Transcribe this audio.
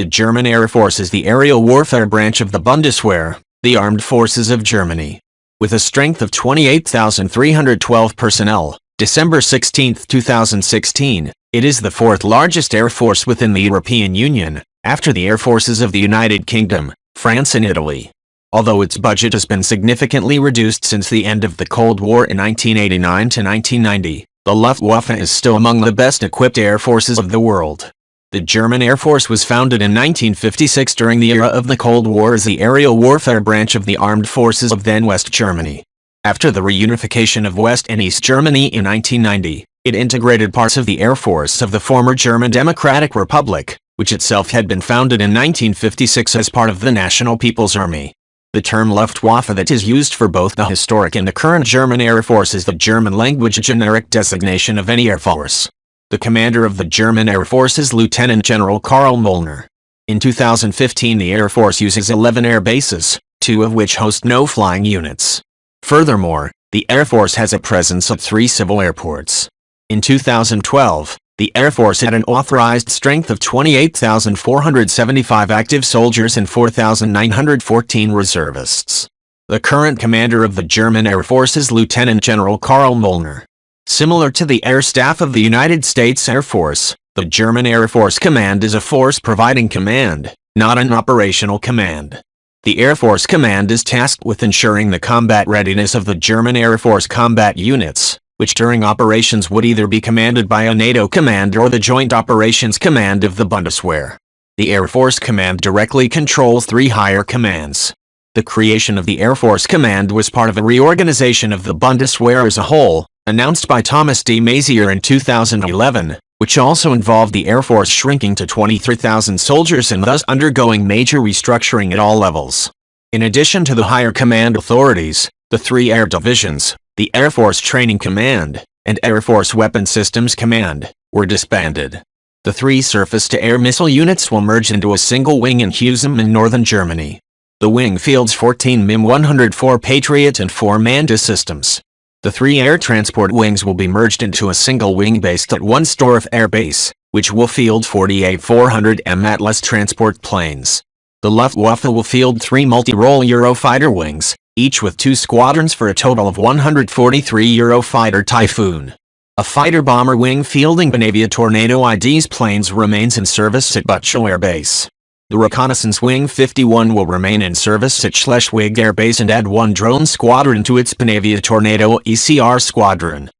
The German Air Force is the aerial warfare branch of the Bundeswehr, the armed forces of Germany. With a strength of 28,312 personnel, December 16, 2016, it is the fourth largest air force within the European Union, after the air forces of the United Kingdom, France and Italy. Although its budget has been significantly reduced since the end of the Cold War in 1989 to 1990, the Luftwaffe is still among the best equipped air forces of the world. The German Air Force was founded in 1956 during the era of the Cold War as the aerial warfare branch of the armed forces of then West Germany. After the reunification of West and East Germany in 1990, it integrated parts of the Air Force of the former German Democratic Republic, which itself had been founded in 1956 as part of the National People's Army. The term Luftwaffe that is used for both the historic and the current German Air Force is the German-language generic designation of any air force. The commander of the German Air Force is Lieutenant General Karl Moellner. In 2015, the Air Force uses 11 air bases, 2 of which host no flying units. Furthermore, the Air Force has a presence at 3 civil airports. In 2012, the Air Force had an authorized strength of 28,475 active soldiers and 4,914 reservists. The current commander of the German Air Force is Lieutenant General Karl Moellner. Similar to the Air Staff of the United States Air Force, the German Air Force Command is a force providing command, not an operational command. The Air Force Command is tasked with ensuring the combat readiness of the German Air Force combat units, which during operations would either be commanded by a NATO command or the Joint Operations Command of the Bundeswehr. The Air Force Command directly controls 3 higher commands. The creation of the Air Force Command was part of a reorganization of the Bundeswehr as a whole, announced by Thomas de Maizière in 2011, which also involved the Air Force shrinking to 23,000 soldiers and thus undergoing major restructuring at all levels. In addition to the higher command authorities, the 3 air divisions, the Air Force Training Command, and Air Force Weapons Systems Command, were disbanded. The 3 surface-to-air missile units will merge into a single wing in Husum in northern Germany. The wing fields 14 MIM-104 Patriot and 4 Manda systems. The 3 air transport wings will be merged into a single wing based at Wunstorf Air Base, which will field 48 400M Atlas transport planes. The Luftwaffe will field 3 multi-role Eurofighter wings, each with 2 squadrons for a total of 143 Eurofighter Typhoon. A fighter-bomber wing fielding Bundeswehr Tornado IDs planes remains in service at Buchow Air Base. The Reconnaissance Wing 51 will remain in service at Schleswig Air Base and add 1 drone squadron to its Bundeswehr Tornado ECR squadron.